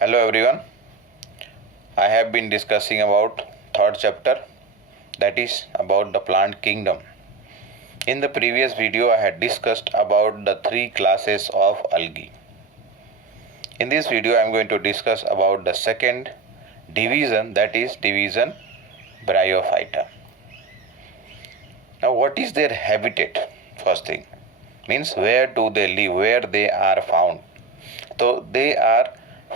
Hello everyone. I have been discussing about third chapter, that is about the plant kingdom. In the previous video I had discussed about the three classes of algae. In this video I am going to discuss about the second division, that is division Bryophyta. Now what is their habitat? First thing means where do they live, where they are found. So they are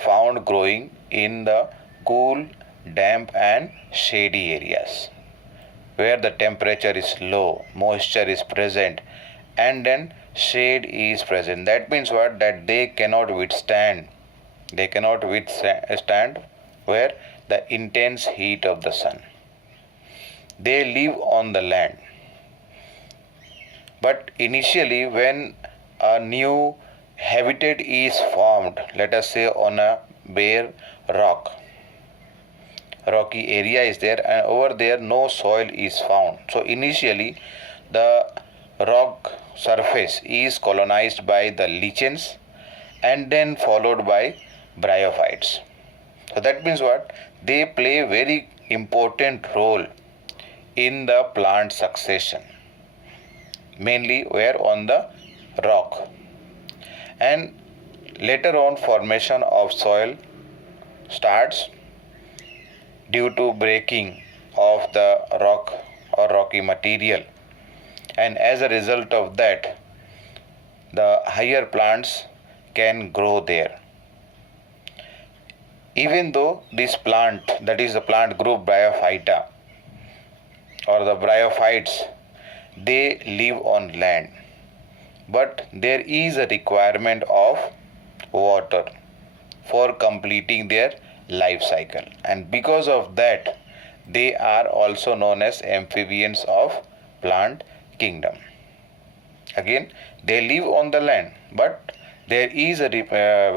found growing in the cool, damp and shady areas where the temperature is low, moisture is present and then shade is present. That means what? That they cannot withstand where the intense heat of the sun. They live on the land. But initially when a new habitat is formed, let us say on a bare rocky area is there, and over there no soil is found. So initially the rock surface is colonized by the lichens and then followed by bryophytes. So that means what? They play a very important role in the plant succession, mainly where on the rock. And later on formation of soil starts due to breaking of the rock or rocky material, and as a result of that the higher plants can grow there. Even though this plant, that is the plant group Bryophyta or the bryophytes, they live on land, but there is a requirement of water for completing their life cycle, and because of that they are also known as amphibians of plant kingdom. Again, they live on the land, but there is a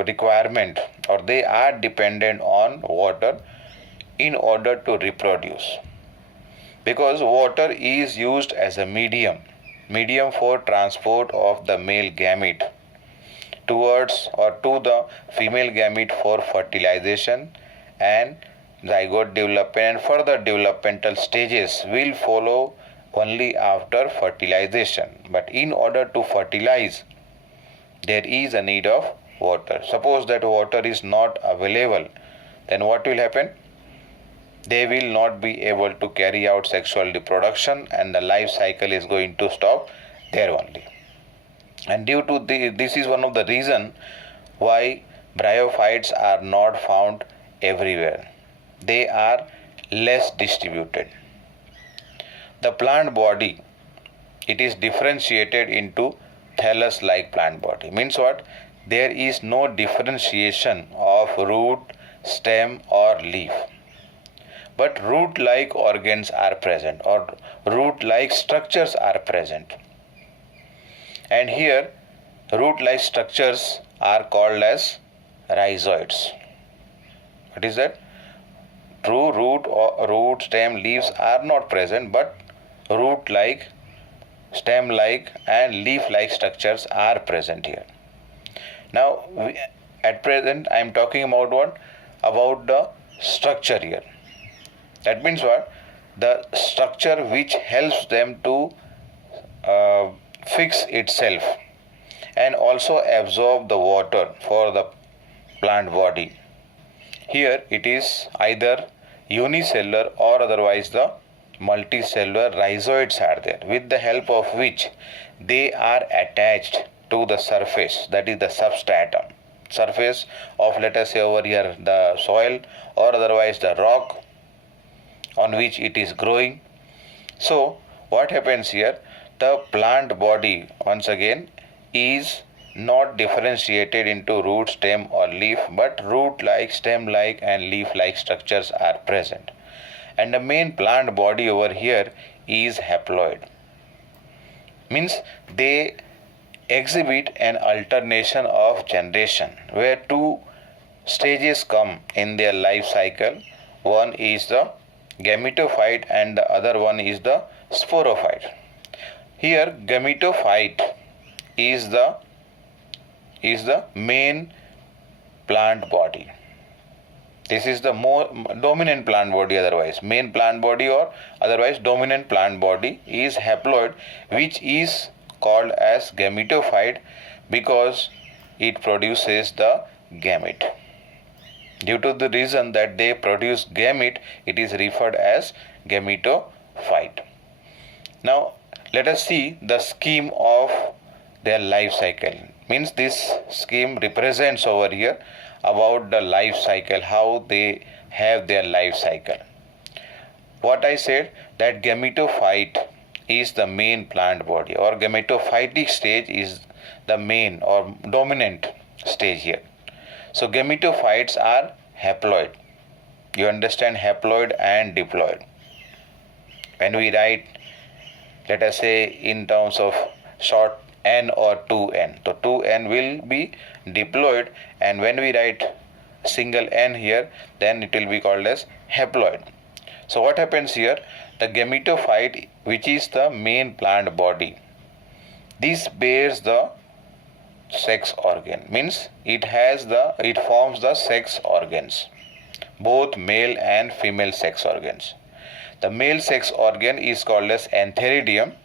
requirement, or they are dependent on water in order to reproduce, because water is used as a medium for transport of the male gamete towards or to the female gamete for fertilization, and zygote development and further developmental stages will follow only after fertilization. But in order to fertilize there is a need of water. Suppose that water is not available, then what will happen? They will not be able to carry out sexual reproduction and the life cycle is going to stop there only. And due to this is one of the reason why bryophytes are not found everywhere. They are less distributed. The plant body, it is differentiated into thallus-like plant body. Means what? There is no differentiation of root, stem or leaf. But root-like organs are present, or root-like structures are present. And here root-like structures are called as rhizoids. What is that? True root or root, stem, leaves are not present, but root-like, stem-like and leaf-like structures are present here. Now at present I am talking about what? About the structure here. That means what? The structure which helps them to fix itself and also absorb the water for the plant body. Here it is either unicellular or otherwise the multicellular rhizoids are there, with the help of which they are attached to the surface, that is the substratum, surface of, let us say over here, the soil or otherwise the rock on which it is growing. So what happens here? The plant body once again is not differentiated into root, stem or leaf, but root-like, stem-like and leaf-like structures are present. And the main plant body over here is haploid. Means they exhibit an alternation of generation where two stages come in their life cycle. One is the gametophyte and the other one is the sporophyte. Here gametophyte is the main plant body, This is the more dominant plant body, otherwise main plant body or otherwise dominant plant body is haploid, which is called as gametophyte because it produces the gamete. Due to the reason that they produce gamete, it is referred as gametophyte. Now let us see the scheme of their life cycle. Means this scheme represents over here about the life cycle, how they have their life cycle. What I said, that gametophyte is the main plant body, or gametophytic stage is the main or dominant stage here. So gametophytes are haploid. You understand haploid and diploid. When we write, let us say in terms of short n or 2n, so 2n will be diploid, and when we write single n here, then it will be called as haploid. So what happens here, the gametophyte, which is the main plant body, this bears the sex organ, means it forms the sex organs, both male and female sex organs. The male sex organ is called as antheridium,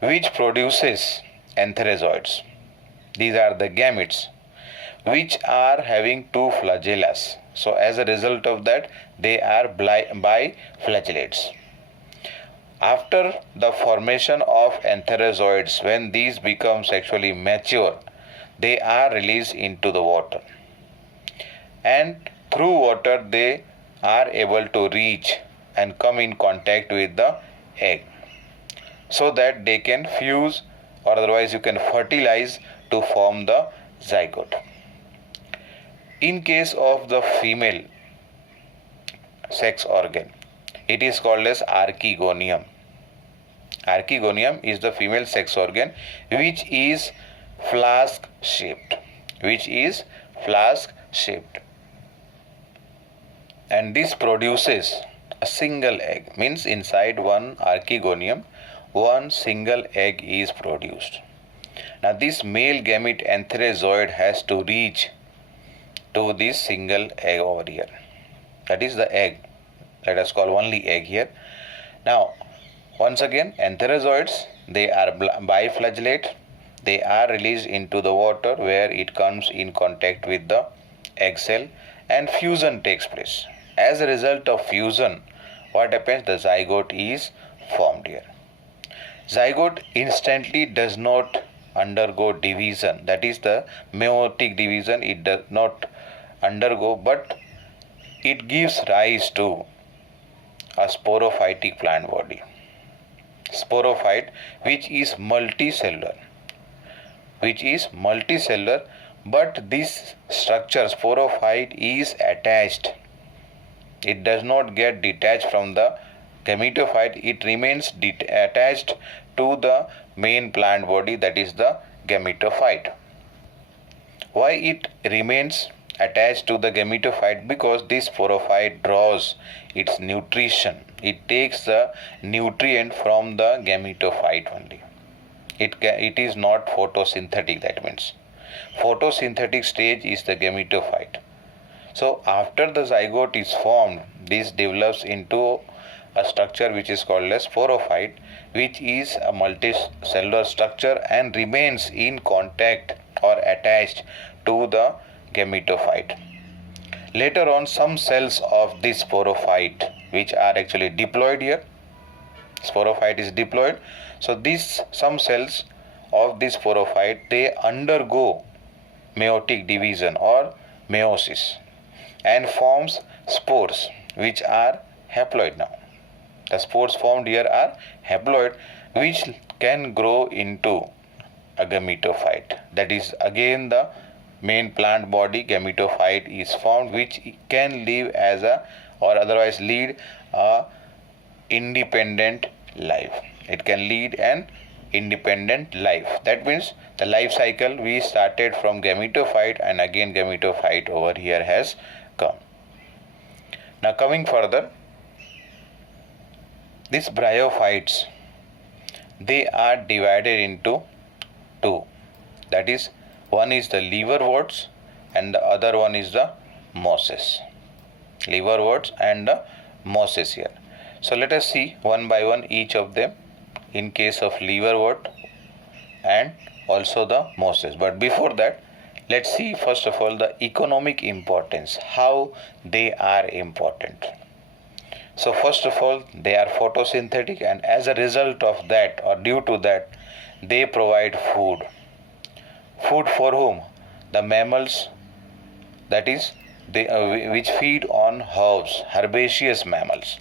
which produces antherozoids. These are the gametes, which are having two flagellas. So as a result of that, they are biflagellates. After the formation of antherozoids, when these become sexually mature, they are released into the water, and through water they are able to reach and come in contact with the egg, so that they can fuse, or otherwise you can fertilize to form the zygote. In case of the female sex organ, it is called as archegonium. Archegonium is the female sex organ, which is flask shaped, and this produces a single egg, means inside one archegonium one single egg is produced. Now this male gamete antherozoid has to reach to this single egg over here, that is the egg, let us call only egg here. Now once again, antherozoids, they are biflagellate. They are released into the water where it comes in contact with the egg cell and fusion takes place. As a result of fusion, what happens? The zygote is formed here. Zygote instantly does not undergo division, that is the meiotic division, it does not undergo, but it gives rise to a sporophytic plant body. Sporophyte, which is multicellular, but this structure sporophyte is attached. It does not get detached from the gametophyte, it remains attached to the main plant body, that is the gametophyte. Why it remains attached to the gametophyte? Because this sporophyte draws its nutrition, it takes the nutrient from the gametophyte only. It is not photosynthetic, that means photosynthetic stage is the gametophyte. So after the zygote is formed, this develops into a structure which is called as sporophyte, which is a multicellular structure and remains in contact or attached to the gametophyte. Later on, some cells of this sporophyte, which are actually diploid here, sporophyte is diploid, so these some cells of this sporophyte, they undergo meiotic division or meiosis and forms spores, which are haploid. Now the spores formed here are haploid, which can grow into a gametophyte. That is again the main plant body gametophyte is formed, which can live as a or otherwise lead a independent life. It can lead an independent life. That means the life cycle, we started from gametophyte and again gametophyte over here has come. Now coming further, these bryophytes, they are divided into two. That is, one is the liverworts and the other one is the mosses. liverworts and the mosses here. So let us see one by one each of them in case of liverwort and also the mosses. But before that, let's see first of all the economic importance, how they are important. So first of all, they are photosynthetic, and as a result of that or due to that, they provide food. Food for whom? The mammals, that is, which feed on herbs, herbaceous mammals,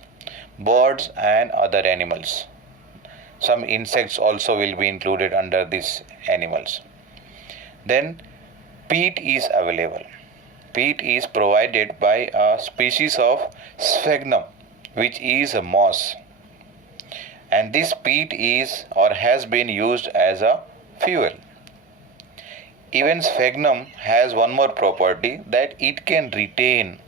birds and other animals. Some insects also will be included under these animals. Then peat is available. Peat is provided by a species of sphagnum, which is a moss. And this peat is or has been used as a fuel. Even sphagnum has one more property, that it can retain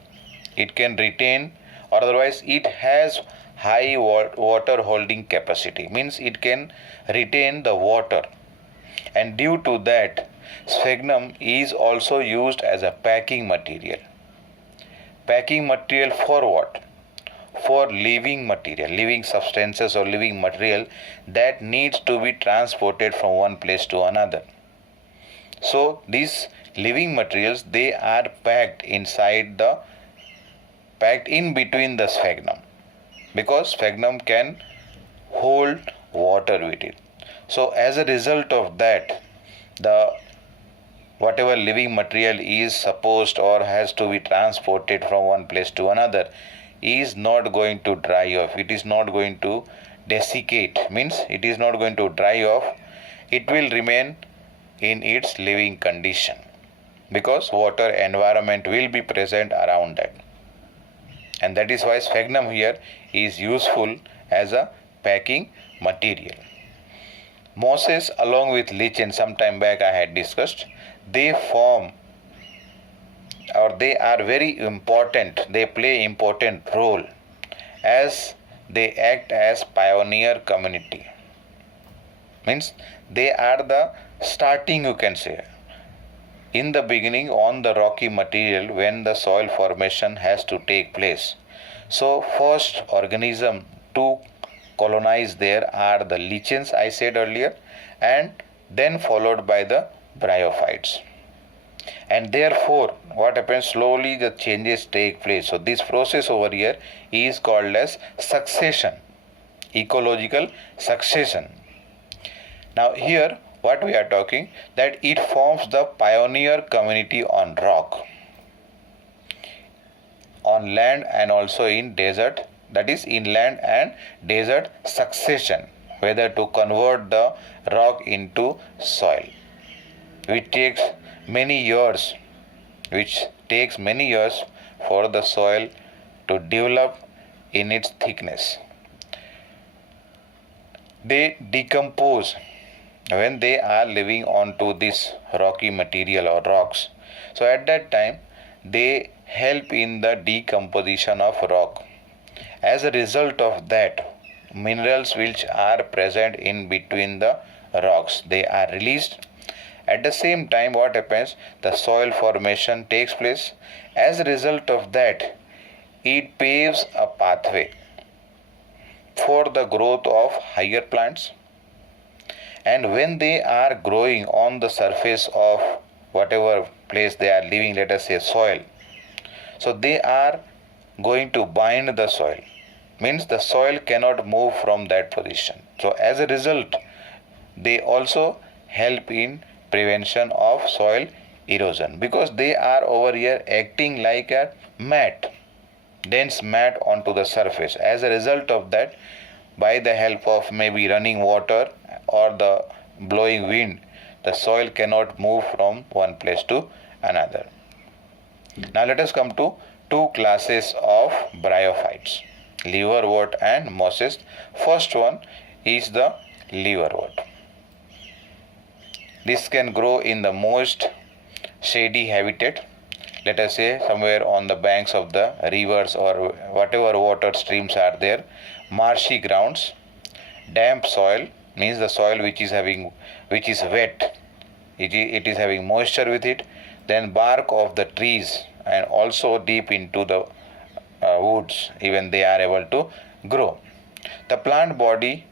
or otherwise it has high water holding capacity, means it can retain the water, and due to that sphagnum is also used as a packing material. Packing material for what? For living material, living substances or living material that needs to be transported from one place to another. So these living materials, they are packed in between the sphagnum, because sphagnum can hold water with it. So as a result of that, the whatever living material is supposed or has to be transported from one place to another is not going to dry off. It is not going to desiccate, means it is not going to dry off. It will remain in its living condition, because water environment will be present around that. And that is why sphagnum here is useful as a packing material. Mosses along with lichen, some time back I had discussed, they form or they are very important, they play important role as they act as pioneer community. Means they are the starting, you can say, in the beginning on the rocky material when the soil formation has to take place. So first organism to colonize there are the lichens, I said earlier, and then followed by the bryophytes. And therefore what happens, slowly the changes take place. So this process over here is called as succession, ecological succession. Now here what we are talking, that it forms the pioneer community on rock, on land and also in desert, that is in land and desert succession, whether to convert the rock into soil, which takes many years for the soil to develop in its thickness. They decompose when they are living onto this rocky material or rocks. So at that time they help in the decomposition of rock. As a result of that, minerals which are present in between the rocks, they are released. At the same time what happens, the soil formation takes place. As a result of that, it paves a pathway for the growth of higher plants. And when they are growing on the surface of whatever place they are living, let us say soil, so they are going to bind the soil, means the soil cannot move from that position. So as a result, they also help in prevention of soil erosion, because they are over here acting like a mat, dense mat onto the surface. As a result of that, by the help of maybe running water or the blowing wind, the soil cannot move from one place to another. Now let us come to two classes of bryophytes, liverwort and mosses. First one is the liverwort. This can grow in the most shady habitat, let us say somewhere on the banks of the rivers or whatever water streams are there, marshy grounds, damp soil, means the soil which is wet, it is having moisture with it, then bark of the trees, and also deep into the woods, even they are able to grow. The plant body,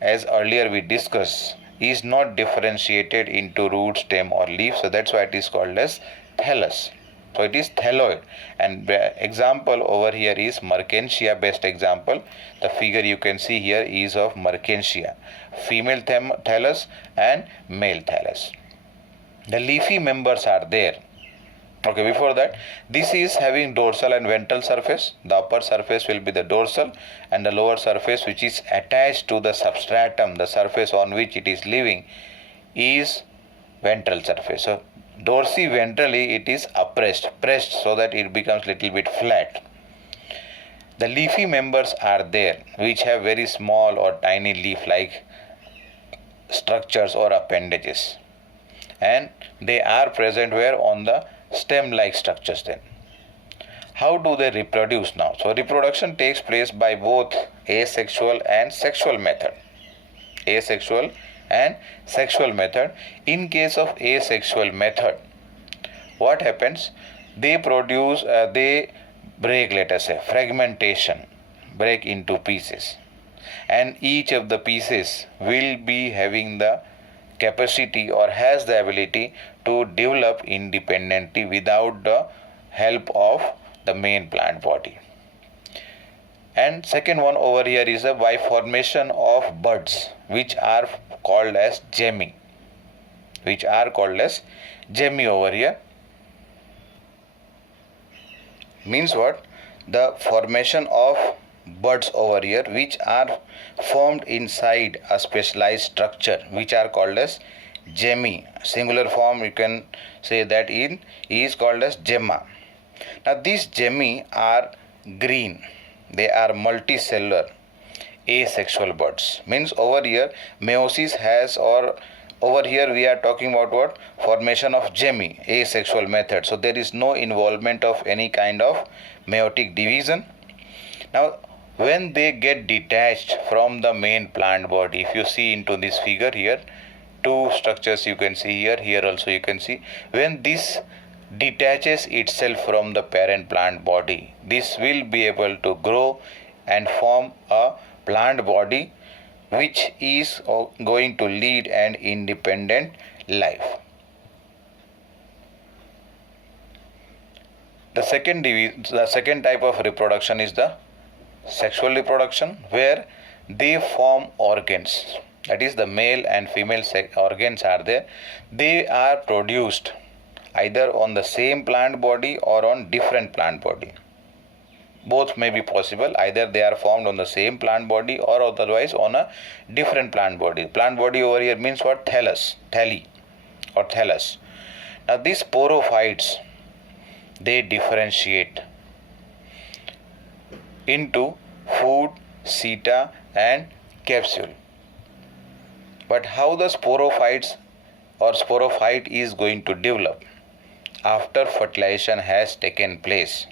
as earlier we discussed, is not differentiated into root, stem or leaf, so that's why it is called as thallus. So it is thalloid, and example over here is Mertensia. Best example, the figure you can see here is of Mertensia, female thallus and male thallus. The leafy members are there. Okay, before that, this is having dorsal and ventral surface. The upper surface will be the dorsal, and the lower surface, which is attached to the substratum, the surface on which it is living, is ventral surface. So dorsi-ventrally it is pressed so that it becomes little bit flat. The leafy members are there, which have very small or tiny leaf-like structures or appendages, and they are present where on the stem-like structures. Then how do they reproduce now? So reproduction takes place by both asexual and sexual method. Asexual and sexual method. In case of asexual method, what happens? They break, let us say, fragmentation, break into pieces, and each of the pieces will be having the capacity or has the ability to develop independently without the help of the main plant body. And second one over here is by formation of buds, which are called as gemmy, over here. Means what? The formation of buds over here, which are formed inside a specialized structure, which are called as gemmy. Singular form you can say that is called as gemma. Now these gemmy are green. They are multicellular asexual buds. Means over here meiosis has, or over here we are talking about what? Formation of gemmy, asexual method. So there is no involvement of any kind of meiotic division. Now when they get detached from the main plant body, if you see into this figure here, two structures you can see here also you can see, when this detaches itself from the parent plant body, this will be able to grow and form a plant body which is going to lead an independent life. The second type of reproduction is the sexual reproduction, where they form organs. That is, the male and female organs are there. They are produced either on the same plant body or on different plant body. Both may be possible. Either they are formed on the same plant body or otherwise on a different plant body. Plant body over here means what? Thallus. Now these sporophytes, they differentiate into food, seta and capsule. But how the sporophyte is going to develop? After fertilization has taken place,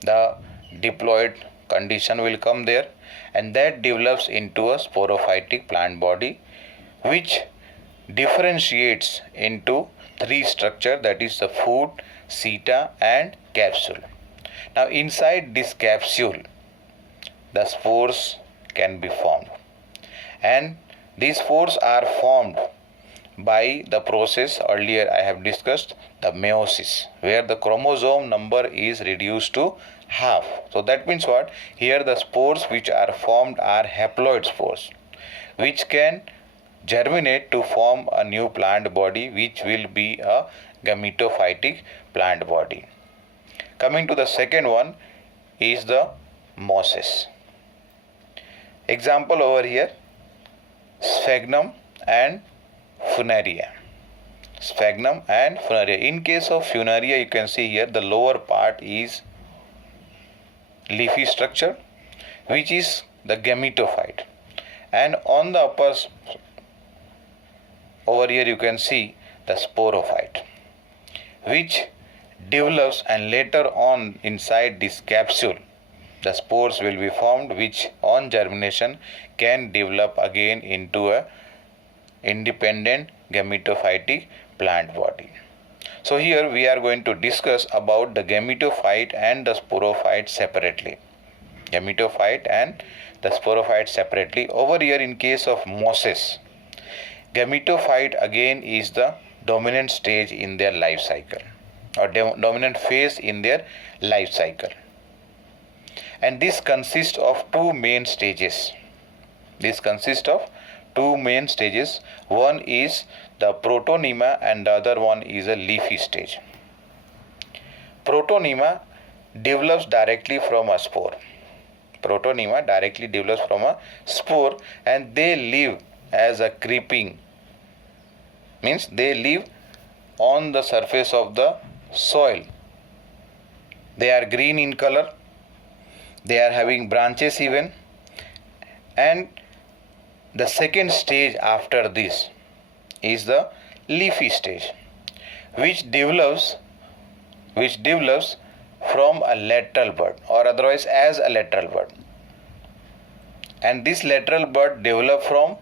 the diploid condition will come there, and that develops into a sporophytic plant body, which differentiates into three structures, that is the food, seta and capsule. Now inside this capsule, the spores can be formed, and these spores are formed by the process earlier I have discussed, the meiosis, where the chromosome number is reduced to half. So that means what? Here the spores which are formed are haploid spores, which can germinate to form a new plant body, which will be a gametophytic plant body. Coming to the second one is the mosses. Example over here, sphagnum and funaria. In case of funaria, you can see here the lower part is leafy structure, which is the gametophyte, and on the upper over here you can see the sporophyte, which develops, and later on inside this capsule the spores will be formed, which on germination can develop again into a independent gametophytic plant body. So here we are going to discuss about the gametophyte and the sporophyte separately. Gametophyte and the sporophyte separately. Over here in case of mosses, gametophyte again is the dominant stage in their life cycle, or dominant phase in their life cycle. And this consists of two main stages. One is the protonema and the other one is a leafy stage. Protonema develops directly from a spore. And they live as a creeping, means they live on the surface of the soil. They are green in color, they are having branches even, and the second stage after this is the leafy stage, which develops from a lateral bud, or otherwise as a lateral bud. And this lateral bud develops from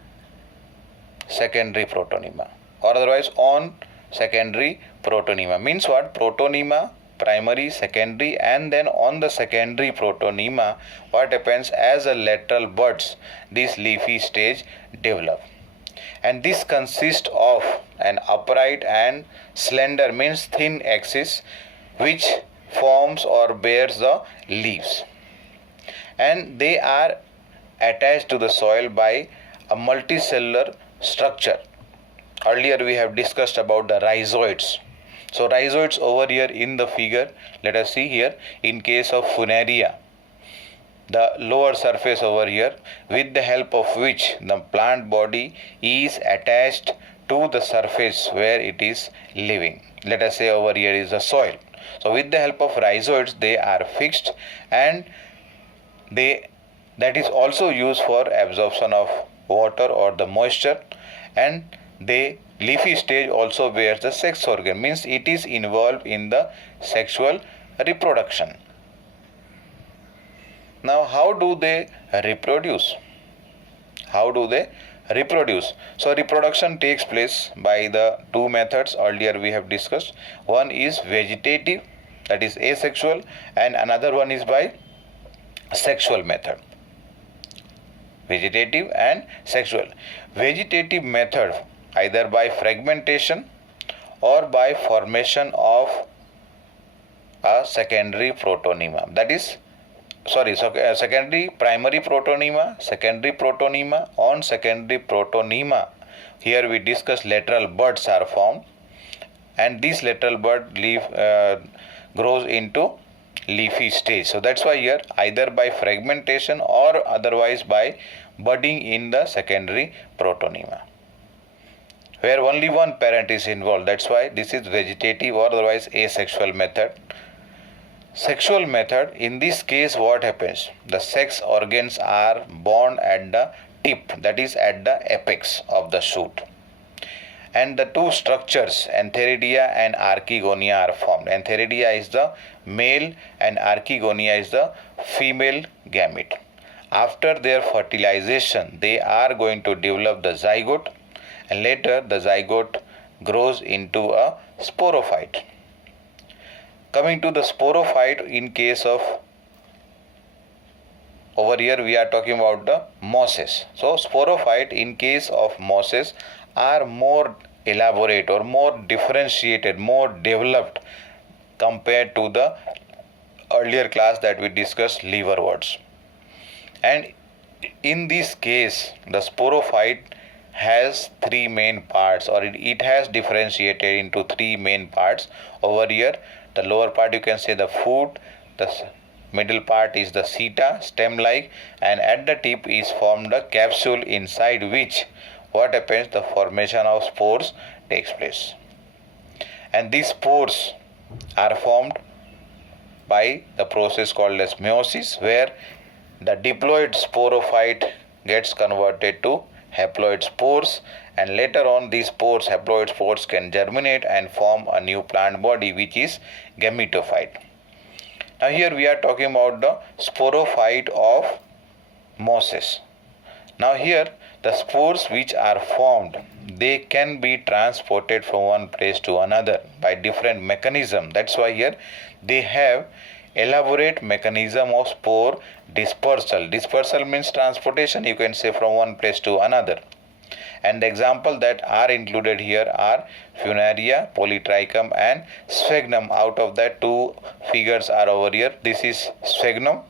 secondary protonema, or otherwise on secondary protonema. Means what? Protonema, primary, secondary, and then on the secondary protonema, what happens as a lateral buds, this leafy stage develop. And this consists of an upright and slender, means thin axis, which forms or bears the leaves. And they are attached to the soil by a multicellular structure. Earlier we have discussed about the rhizoids. So rhizoids over here in the figure, let us see here, in case of Funaria, the lower surface over here, with the help of which the plant body is attached to the surface where it is living. Let us say over here is the soil. So with the help of rhizoids, they are fixed, and that is also used for absorption of water or the moisture. And the leafy stage also bears the sex organ, means it is involved in the sexual reproduction. Now how do they reproduce? So reproduction takes place by the two methods earlier we have discussed. One is vegetative, that is asexual, and another one is by sexual method. Vegetative and sexual. Vegetative method either by fragmentation or by formation of a secondary protonema, that is primary protonema. On secondary protonema, here we discuss lateral buds are formed, and this lateral bud grows into leafy stage. So that's why here either by fragmentation or otherwise by budding in the secondary protonema, where only one parent is involved. That's why this is vegetative or otherwise asexual method. Sexual method, in this case what happens? The sex organs are born at the tip, that is at the apex of the shoot. And the two structures, antheridia and archegonia, are formed. Antheridia is the male and archegonia is the female gamete. After their fertilization, they are going to develop the zygote, and later the zygote grows into a sporophyte. Coming to the sporophyte, in case of over here we are talking about the mosses. So sporophyte in case of mosses are more elaborate or more differentiated, more developed compared to the earlier class that we discussed, liverworts. And in this case the sporophyte has three main parts, or it has differentiated into three main parts. Over here the lower part you can say the foot, the middle part is the seta, stem like, and at the tip is formed a capsule, inside which what happens, the formation of spores takes place. And these spores are formed by the process called as meiosis, where the diploid sporophyte gets converted to haploid spores, and later on these spores, haploid spores, can germinate and form a new plant body, which is gametophyte. Now here we are talking about the sporophyte of mosses. Now here The spores which are formed, they can be transported from one place to another by different mechanism. That's why here they have elaborate mechanism of spore dispersal. Dispersal means transportation, you can say, from one place to another. And the example that are included here are Funaria, Polytrichum and Sphagnum. Out of that, two figures are over here. This is Sphagnum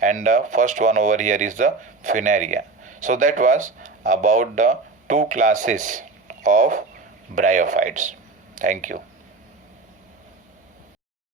and the first one over here is the Funaria. So that was about the two classes of bryophytes. Thank you.